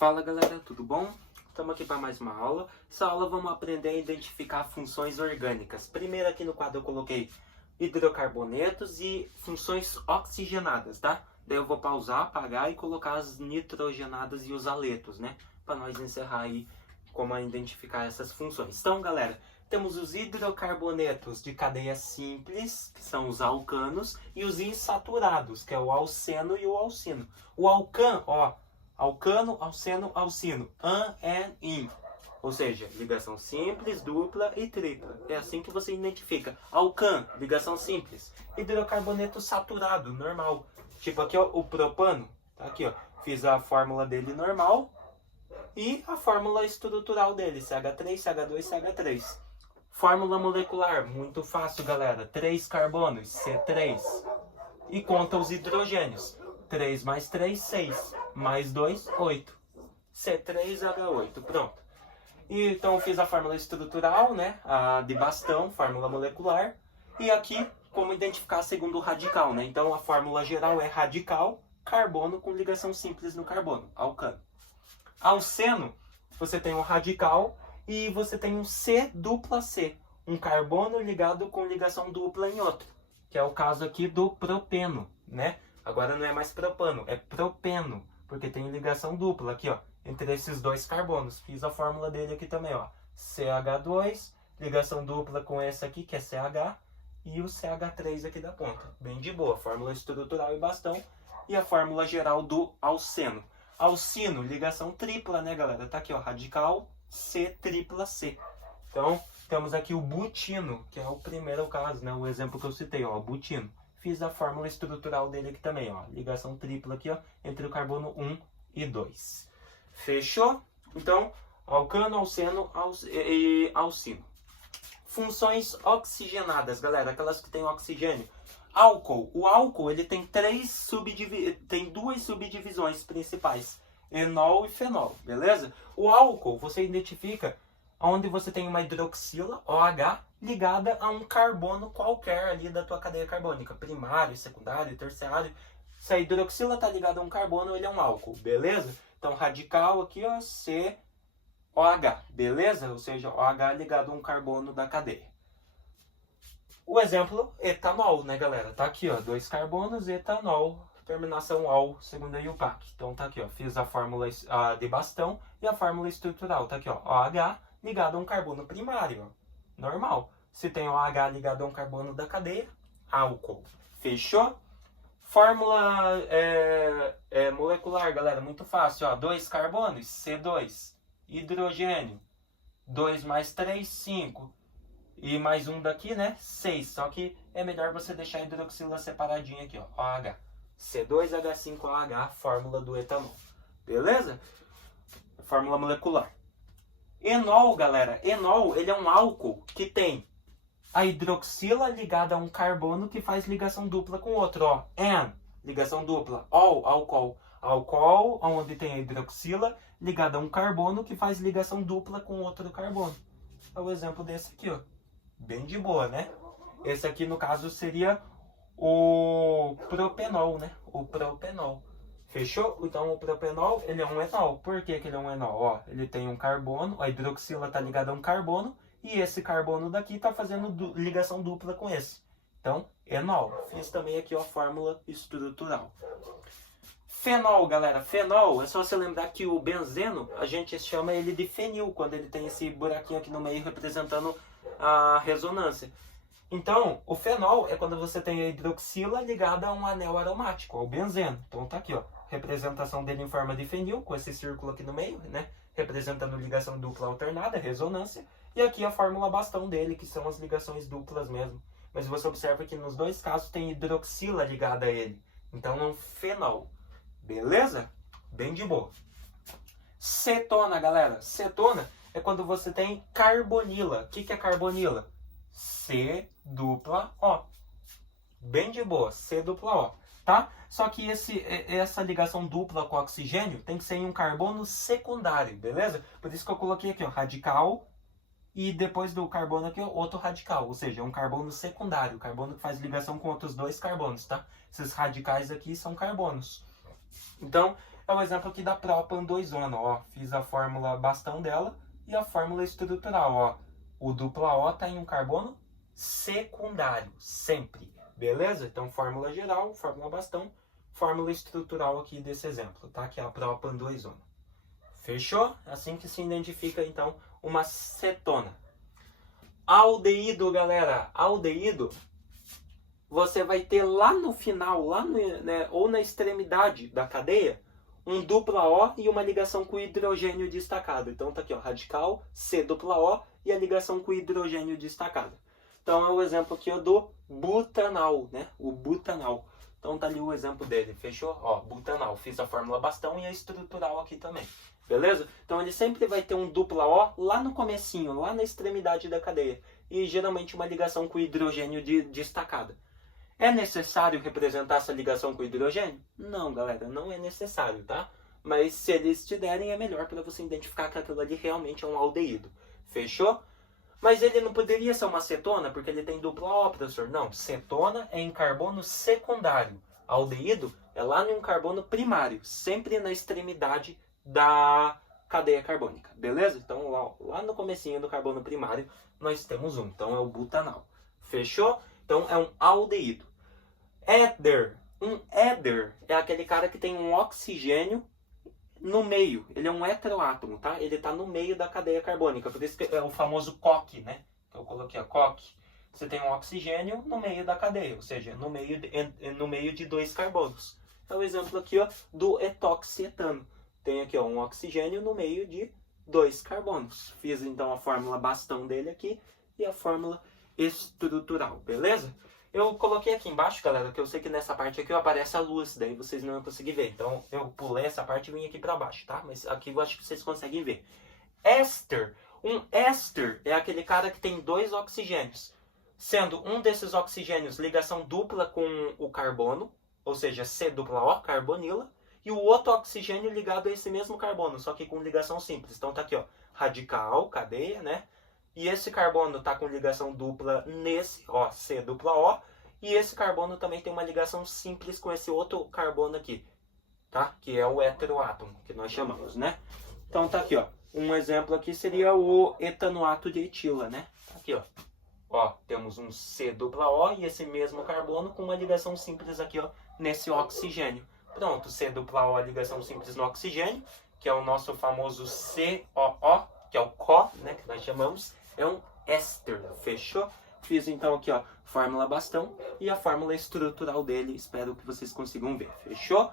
Fala galera, tudo bom? Estamos aqui para mais uma aula. Essa aula vamos aprender a identificar funções orgânicas. Primeiro aqui no quadro eu coloquei hidrocarbonetos e funções oxigenadas, tá? Daí eu vou pausar, apagar e colocar as nitrogenadas e os aletos, né? Para nós encerrar aí como identificar essas funções. Então galera, temos os hidrocarbonetos de cadeia simples, que são os alcanos, e os insaturados, que é o alceno e o alcino. O alcano, ó, alcano, alceno, alcino, an, en, in. Ou seja, ligação simples, dupla e tripla. É assim que você identifica. Alcan, ligação simples. Hidrocarboneto saturado, normal. Tipo aqui, ó, o propano. Tá aqui, ó. Fiz a fórmula dele normal e a fórmula estrutural dele, CH3, CH2, CH3. Fórmula molecular, muito fácil, galera. 3 carbonos, C3. E conta os hidrogênios. 3 mais 3, 6. Mais 2, 8. C3H8, pronto. E, então eu fiz a fórmula estrutural, né? A de bastão, fórmula molecular. E aqui, como identificar segundo o radical, né? Então a fórmula geral é radical, carbono com ligação simples no carbono, alcano. Alceno, você tem um radical e você tem um C dupla C. Um carbono ligado com ligação dupla em outro. Que é o caso aqui do propeno, né? Agora não é mais propano, é propeno. Porque tem ligação dupla aqui, ó, entre esses dois carbonos. Fiz a fórmula dele aqui também, ó. CH2, ligação dupla com esse aqui, que é CH, e o CH3 aqui da ponta. Bem de boa, fórmula estrutural e bastão. E a fórmula geral do alceno. Alcino, ligação tripla, né, galera? Tá aqui, ó, radical C tripla C. Então, temos aqui o butino, que é o primeiro caso, né? O exemplo que eu citei, ó, butino. Fiz a fórmula estrutural dele aqui também, ó. Ligação tripla aqui, ó, entre o carbono 1 e 2. Fechou? Então, alcano, alceno e alcino. Funções oxigenadas, galera, aquelas que têm oxigênio. Álcool. O álcool, ele tem duas subdivisões principais. Enol e fenol, beleza? O álcool, você identifica onde você tem uma hidroxila, OH, ligada a um carbono qualquer ali da tua cadeia carbônica, primário, secundário, terciário. Se a hidroxila está ligada a um carbono, ele é um álcool, beleza? Então, radical aqui, ó, COH, beleza? Ou seja, OH ligado a um carbono da cadeia. O exemplo, etanol, né, galera? Tá aqui, ó, 2 carbonos, etanol, terminação ol, segundo a IUPAC. Então, tá aqui, ó, fiz a fórmula de bastão e a fórmula estrutural. Tá aqui, ó, OH ligado a um carbono primário, ó. Normal. Se tem OH ligado a um carbono da cadeia, álcool. Fechou? Fórmula molecular, galera, muito fácil, ó. 2 carbonos, C2. Hidrogênio. 2 mais 3, 5. E mais um daqui, né? 6. Só que é melhor você deixar a hidroxila separadinha aqui, ó. OH. C2H5OH, fórmula do etanol. Beleza? Fórmula molecular. Enol, galera. Enol, ele é um álcool que tem a hidroxila ligada a um carbono que faz ligação dupla com outro, ó. En, ligação dupla. Ol, álcool. Álcool, onde tem a hidroxila ligada a um carbono que faz ligação dupla com outro carbono. É o exemplo desse aqui, ó. Bem de boa, né? Esse aqui, no caso, seria o propenol, né? O propenol. Fechou? Então, o propenol, ele é um enol. Por que ele é um enol? Ó, ele tem um carbono, a hidroxila está ligada a um carbono, e esse carbono daqui está fazendo ligação dupla com esse. Então, enol. Fiz também aqui, ó, a fórmula estrutural. Fenol, galera. Fenol, é só você lembrar que o benzeno, a gente chama ele de fenil, quando ele tem esse buraquinho aqui no meio representando a ressonância. Então, o fenol é quando você tem a hidroxila ligada a um anel aromático, ao benzeno. Então tá aqui, ó, representação dele em forma de fenil, com esse círculo aqui no meio, né? Representando ligação dupla alternada, ressonância. E aqui a fórmula bastão dele, que são as ligações duplas mesmo. Mas você observa que nos dois casos tem hidroxila ligada a ele. Então é um fenol. Beleza? Bem de boa. Cetona, galera. Cetona é quando você tem carbonila. O que é carbonila? C dupla O. Bem de boa, C dupla O, tá? Só que essa ligação dupla com oxigênio tem que ser em um carbono secundário, beleza? Por isso que eu coloquei aqui, ó, radical e depois do carbono aqui, ó, outro radical. Ou seja, é um carbono secundário, carbono que faz ligação com outros 2 carbonos, tá? Esses radicais aqui são carbonos. Então, É o exemplo aqui da propan-2-ona, ó. Fiz a fórmula bastão dela e a fórmula estrutural, ó. O dupla O está em um carbono secundário, sempre. Beleza? Então, fórmula geral, fórmula bastão, fórmula estrutural aqui desse exemplo, tá? Que é a propan-2-ona. Fechou? Assim que se identifica, então, uma cetona. Aldeído, galera. Aldeído, você vai ter lá no final, né, ou na extremidade da cadeia, um dupla O e uma ligação com hidrogênio destacado. Então tá aqui, ó, radical, C dupla O e a ligação com hidrogênio destacado. Então é o exemplo aqui, ó, do butanal, né? O butanal. Então tá ali o exemplo dele, fechou? Ó, butanal. Fiz a fórmula bastão e a estrutural aqui também. Beleza? Então ele sempre vai ter um dupla O lá no comecinho, lá na extremidade da cadeia. E geralmente uma ligação com hidrogênio destacada. É necessário representar essa ligação com hidrogênio? Não, galera, não é necessário, tá? Mas se eles te derem, é melhor para você identificar que aquilo ali realmente é um aldeído. Fechou? Mas ele não poderia ser uma cetona, porque ele tem dupla O, professor. Não, cetona é em carbono secundário. Aldeído é lá em um carbono primário, sempre na extremidade da cadeia carbônica, beleza? Então, lá no comecinho do carbono primário, nós temos um. Então, é o butanal. Fechou? Então, é um aldeído. Éter. Um éter é aquele cara que tem um oxigênio no meio. Ele é um heteroátomo, tá? Ele está no meio da cadeia carbônica. Por isso que é o famoso coque, né? Que eu coloquei a coque. Você tem um oxigênio no meio da cadeia, ou seja, no meio de dois carbonos. É o exemplo aqui, ó, do etoxietano. Tem aqui, ó, um oxigênio no meio de dois carbonos. Fiz então a fórmula bastão dele aqui e a fórmula estrutural, beleza? Eu coloquei aqui embaixo, galera, que eu sei que nessa parte aqui aparece a luz, daí vocês não vão conseguir ver. Então eu pulei essa parte e vim aqui para baixo, tá? Mas aqui eu acho que vocês conseguem ver. Éster. Um éster é aquele cara que tem dois oxigênios. Sendo um desses oxigênios ligação dupla com o carbono, ou seja, C dupla O, carbonila, e o outro oxigênio ligado a esse mesmo carbono, só que com ligação simples. Então tá aqui, ó, radical, cadeia, né? E esse carbono está com ligação dupla nesse, ó, C dupla O. E esse carbono também tem uma ligação simples com esse outro carbono aqui, tá? Que é o heteroátomo, que nós chamamos, né? Então tá aqui, ó. Um exemplo aqui seria o etanoato de etila, né? Tá aqui, ó. Ó, temos um C dupla O e esse mesmo carbono com uma ligação simples aqui, ó, nesse oxigênio. Pronto, C dupla O, a ligação simples no oxigênio, que é o nosso famoso COO, que é o CO, né, que nós chamamos. É um éster, fechou? Fiz então aqui, ó, fórmula bastão e a fórmula estrutural dele, espero que vocês consigam ver, fechou?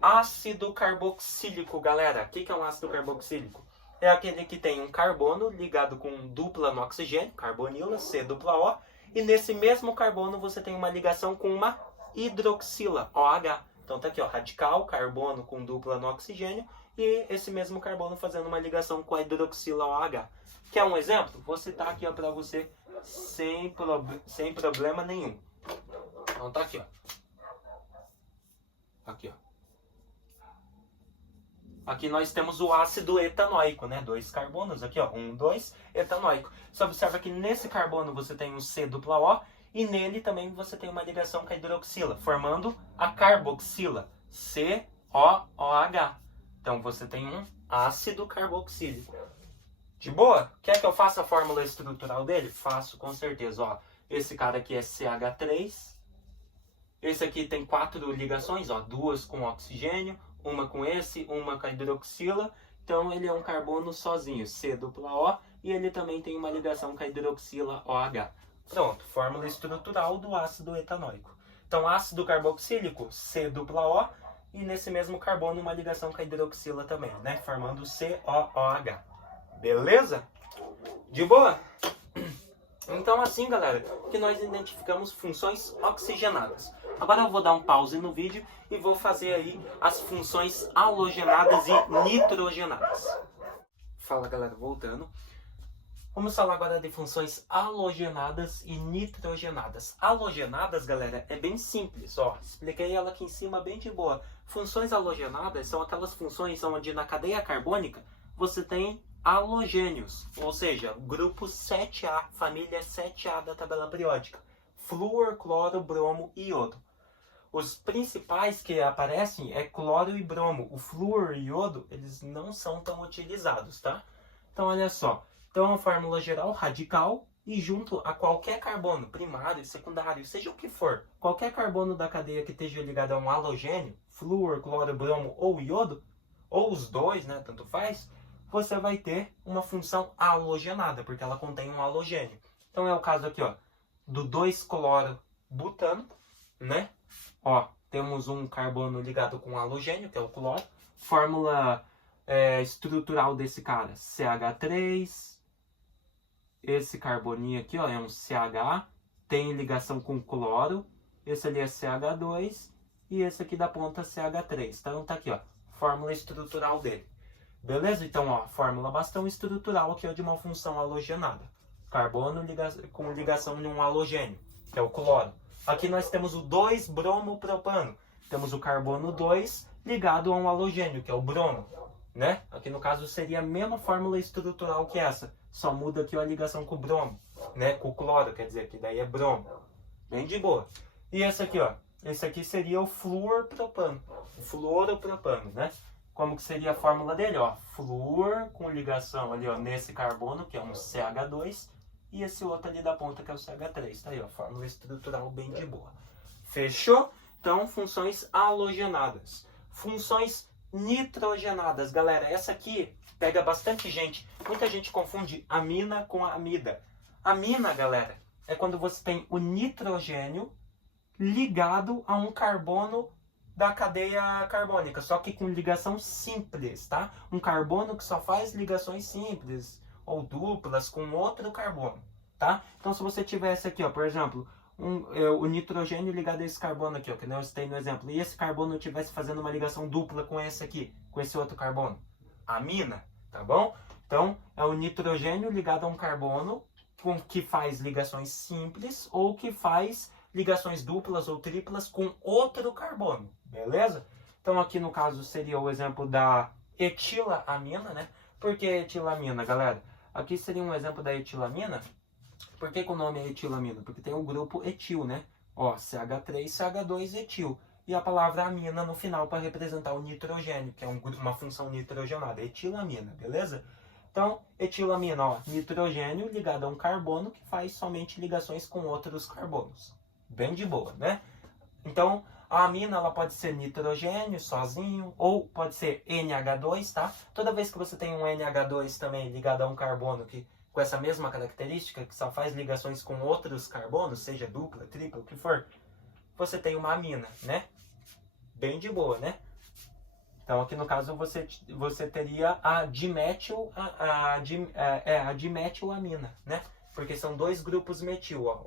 Ácido carboxílico, galera. O que é um ácido carboxílico? É aquele que tem um carbono ligado com dupla no oxigênio, carbonila, C dupla O, e nesse mesmo carbono você tem uma ligação com uma hidroxila, OH. Então tá aqui, ó, radical, carbono com dupla no oxigênio, e esse mesmo carbono fazendo uma ligação com a hidroxila OH. Quer um exemplo? Vou citar aqui para você sem problema nenhum. Então tá aqui, ó. Aqui, ó. Aqui nós temos o ácido etanóico, né? Dois carbonos aqui, ó. 1, 2, etanóico. Você observa que nesse carbono você tem um C dupla O e nele também você tem uma ligação com a hidroxila, formando a carboxila, COOH. Então você tem um ácido carboxílico. De boa? Quer que eu faça a fórmula estrutural dele? Faço, com certeza. Ó, esse cara aqui é CH3. Esse aqui tem 4 ligações, ó, 2 com oxigênio, uma com esse, uma com a hidroxila. Então ele é um carbono sozinho, C dupla O, e ele também tem uma ligação com a hidroxila OH. Pronto, fórmula estrutural do ácido etanóico. Então ácido carboxílico, C dupla O, e nesse mesmo carbono uma ligação com a hidroxila também, né? Formando COOH. Beleza? De boa? Então assim, galera, que nós identificamos funções oxigenadas. Agora eu vou dar um pause no vídeo e vou fazer aí as funções halogenadas e nitrogenadas. Fala, galera, voltando. Vamos falar agora de funções halogenadas e nitrogenadas. Halogenadas, galera, é bem simples, ó. Expliquei ela aqui em cima bem de boa. Funções halogenadas são aquelas funções onde na cadeia carbônica você tem halogênios, ou seja, grupo 7A, família 7A da tabela periódica. Flúor, cloro, bromo e iodo. Os principais que aparecem é cloro e bromo. O flúor e iodo, eles não são tão utilizados, tá? Então, olha só. Então, a fórmula geral, radical, e junto a qualquer carbono, primário, secundário, seja o que for, qualquer carbono da cadeia que esteja ligado a um halogênio, flúor, cloro, bromo ou iodo, ou os dois, né, tanto faz, você vai ter uma função halogenada, porque ela contém um halogênio. Então, é o caso aqui, ó, do 2-cloro-butano, né? Ó, temos um carbono ligado com um halogênio, que é o cloro. Fórmula estrutural desse cara, CH3. Esse carboninho aqui, ó, é um CH, tem ligação com cloro. Esse ali é CH2 e esse aqui da ponta CH3. Então tá aqui, ó, fórmula estrutural dele. Beleza? Então, ó, fórmula bastão estrutural aqui, ó, de uma função halogenada. Carbono com ligação de um halogênio, que é o cloro. Aqui nós temos o 2-bromo-propano. Temos o carbono 2 ligado a um halogênio, que é o bromo, né? Aqui no caso seria a mesma fórmula estrutural que essa. Só muda aqui a ligação com o bromo, né? Com o cloro, quer dizer, que daí é bromo. Bem de boa. E esse aqui, ó. Esse aqui seria o fluorpropano. O fluoropropano, né? Como que seria a fórmula dele, ó? Flúor com ligação ali, ó, nesse carbono, que é um CH2. E esse outro ali da ponta, que é o CH3. Tá aí, ó. Fórmula estrutural bem de boa. Fechou? Então, funções halogenadas. Funções nitrogenadas. Galera, essa aqui pega bastante gente. Muita gente confunde amina com amida. Amina, galera, é quando você tem o nitrogênio ligado a um carbono da cadeia carbônica, só que com ligação simples, tá? Um carbono que só faz ligações simples ou duplas com outro carbono, tá? Então, se você tivesse aqui, ó, por exemplo, o nitrogênio ligado a esse carbono aqui, ó, que eu citei no exemplo, e esse carbono estivesse fazendo uma ligação dupla com esse aqui, com esse outro carbono, amina, tá bom? Então, é o nitrogênio ligado a um carbono que faz ligações simples ou que faz ligações duplas ou triplas com outro carbono, beleza? Então, aqui no caso seria o exemplo da etilamina, né? Por que etilamina, galera? Aqui seria um exemplo da etilamina. Por que o nome é etilamina? Porque tem o grupo etil, né? Ó, CH3, CH2, etil. E a palavra amina no final para representar o nitrogênio, que é uma função nitrogenada, etilamina, beleza? Então, etilamina, ó, nitrogênio ligado a um carbono que faz somente ligações com outros carbonos. Bem de boa, né? Então, a amina ela pode ser nitrogênio sozinho ou pode ser NH2, tá? Toda vez que você tem um NH2 também ligado a um carbono com essa mesma característica, que só faz ligações com outros carbonos, seja dupla, tripla, o que for, você tem uma amina, né? Bem de boa, né? Então, aqui no caso, você teria a dimetilamina, né? Porque são dois grupos metil, ó.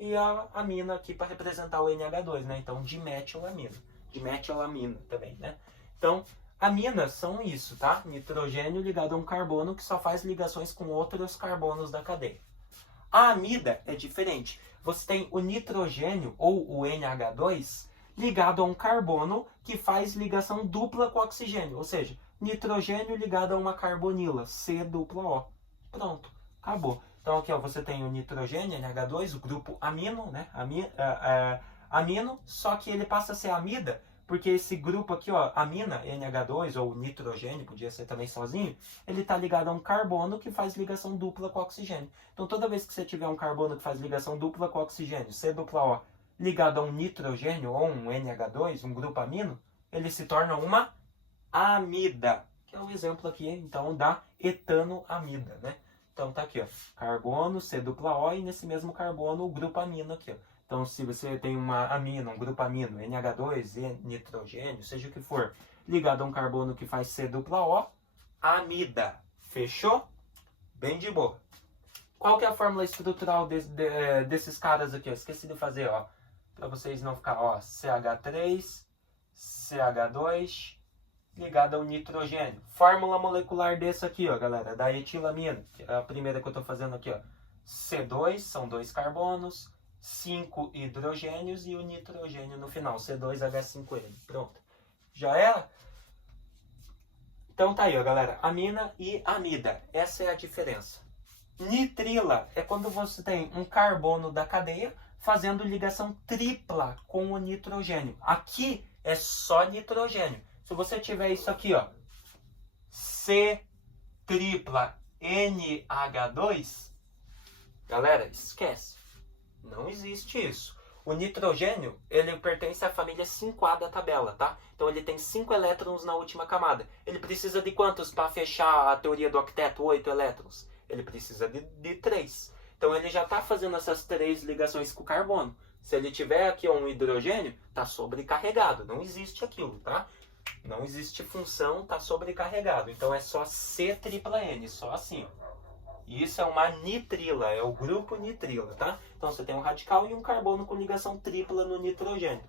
E a amina aqui para representar o NH2, né? Então, dimetilamina. Dimetilamina também, né? Então, aminas são isso, tá? Nitrogênio ligado a um carbono que só faz ligações com outros carbonos da cadeia. A amida é diferente. Você tem o nitrogênio, ou o NH2, ligado a um carbono que faz ligação dupla com oxigênio. Ou seja, nitrogênio ligado a uma carbonila, C-O. Pronto, acabou. Então aqui ó, você tem o nitrogênio, NH2, o grupo amino, né? Amino, só que ele passa a ser amida, porque esse grupo aqui, ó, amina, NH2 ou nitrogênio, podia ser também sozinho, ele está ligado a um carbono que faz ligação dupla com oxigênio. Então toda vez que você tiver um carbono que faz ligação dupla com oxigênio, C-O, ligado a um nitrogênio ou um NH2, um grupo amino, ele se torna uma amida, que é o exemplo aqui, então, da etanoamida, né? Então tá aqui, ó, carbono, C-O, e nesse mesmo carbono o grupo amino aqui, ó. Então se você tem uma amina, um grupo amino, NH2, nitrogênio, seja o que for, ligado a um carbono que faz C-O, amida. Fechou? Bem de boa. Qual que é a fórmula estrutural desses caras aqui? Eu esqueci de fazer, ó. Para vocês não ficar, ó, CH3, CH2, ligado ao nitrogênio. Fórmula molecular desse aqui, ó, galera, da etilamina, que é a primeira que eu tô fazendo aqui, ó. C2, são 2 carbonos, 5 hidrogênios e o nitrogênio no final, C2H5N. Pronto. Já era? Então tá aí, ó, galera, amina e amida. Essa é a diferença. Nitrila é quando você tem um carbono da cadeia fazendo ligação tripla com o nitrogênio. Aqui é só nitrogênio. Se você tiver isso aqui, ó, C tripla NH2, galera, esquece. Não existe isso. O nitrogênio, ele pertence à família 5A da tabela, tá? Então ele tem 5 elétrons na última camada. Ele precisa de quantos para fechar a teoria do octeto? 8 elétrons. Ele precisa de 3. Então ele já está fazendo essas 3 ligações com o carbono. Se ele tiver aqui um hidrogênio, está sobrecarregado. Não existe aquilo, tá? Não existe função, está sobrecarregado. Então é só C tripla N, só assim, ó. E isso é uma nitrila, é o grupo nitrila, tá? Então você tem um radical e um carbono com ligação tripla no nitrogênio.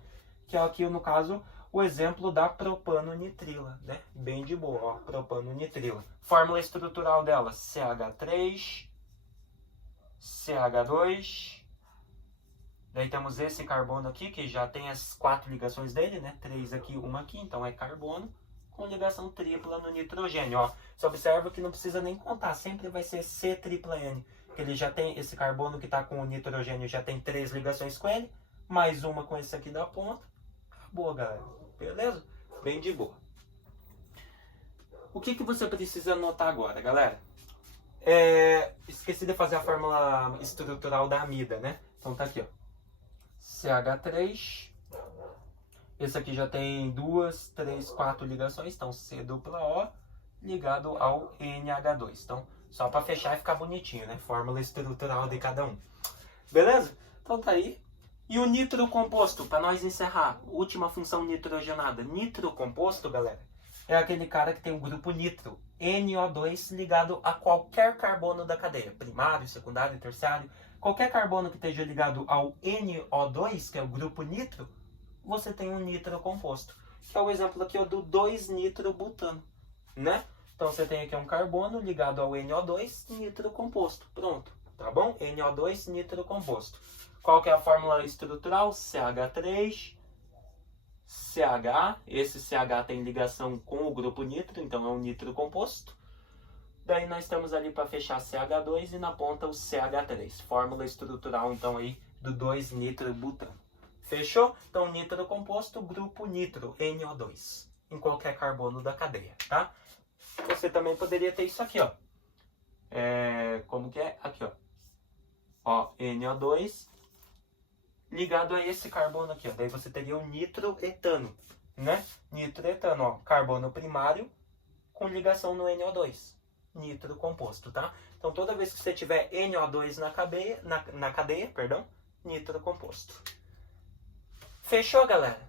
Que é aqui, no caso, o exemplo da propano-nitrila, né? Bem de boa, ó, propano-nitrila. Fórmula estrutural dela, CH3, CH2. Daí temos esse carbono aqui, que já tem as 4 ligações dele, né? 3 aqui, 1 aqui, então é carbono com ligação tripla no nitrogênio, ó. Você observa que não precisa nem contar, sempre vai ser C tripla N, que ele já tem esse carbono que está com o nitrogênio, já tem 3 ligações com ele, mais uma com esse aqui da ponta. Acabou, galera. Beleza? Bem de boa. O que você precisa anotar agora, galera? Esqueci de fazer a fórmula estrutural da amida, né? Então tá aqui, ó. CH3. Esse aqui já tem 2, 3, 4 ligações, então C dupla O ligado ao NH2. Então, só para fechar e ficar bonitinho, né? Fórmula estrutural de cada um. Beleza? Então tá aí. E o nitro composto, para nós encerrar, última função nitrogenada. Nitro composto, galera, é aquele cara que tem o grupo nitro, NO2, ligado a qualquer carbono da cadeia, primário, secundário, terciário. Qualquer carbono que esteja ligado ao NO2, que é o grupo nitro, você tem um nitro composto. Que é o exemplo aqui, ó, do 2-nitrobutano, né? Então você tem aqui um carbono ligado ao NO2, nitro composto. Pronto, tá bom? NO2, nitro composto. Qual que é a fórmula estrutural? CH3, CH. Esse CH tem ligação com o grupo nitro, então é um nitro composto. Daí nós temos ali para fechar CH2 e na ponta o CH3. Fórmula estrutural, então, aí do 2-nitrobutano. Fechou? Então, nitro composto, grupo nitro, NO2, em qualquer carbono da cadeia, tá? Você também poderia ter isso aqui, ó. Como que é? Aqui, ó. Ó, NO2 ligado a esse carbono aqui, ó. Daí você teria o nitroetano, né? Nitroetano, ó. Carbono primário com ligação no NO2. Nitro composto, tá? Então, toda vez que você tiver NO2 na cadeia, perdão, nitro composto. Fechou, galera?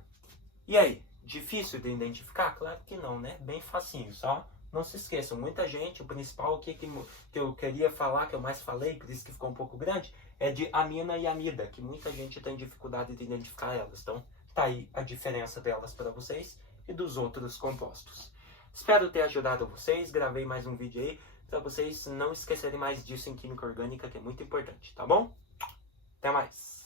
E aí? Difícil de identificar? Claro que não, né? Bem facinho, só não se esqueçam. Muita gente, o principal aqui que eu queria falar, que eu mais falei, por isso que ficou um pouco grande, é de amina e amida, que muita gente tem dificuldade de identificar elas. Então, tá aí a diferença delas para vocês e dos outros compostos. Espero ter ajudado vocês, gravei mais um vídeo aí, para vocês não esquecerem mais disso em Química Orgânica, que é muito importante, tá bom? Até mais!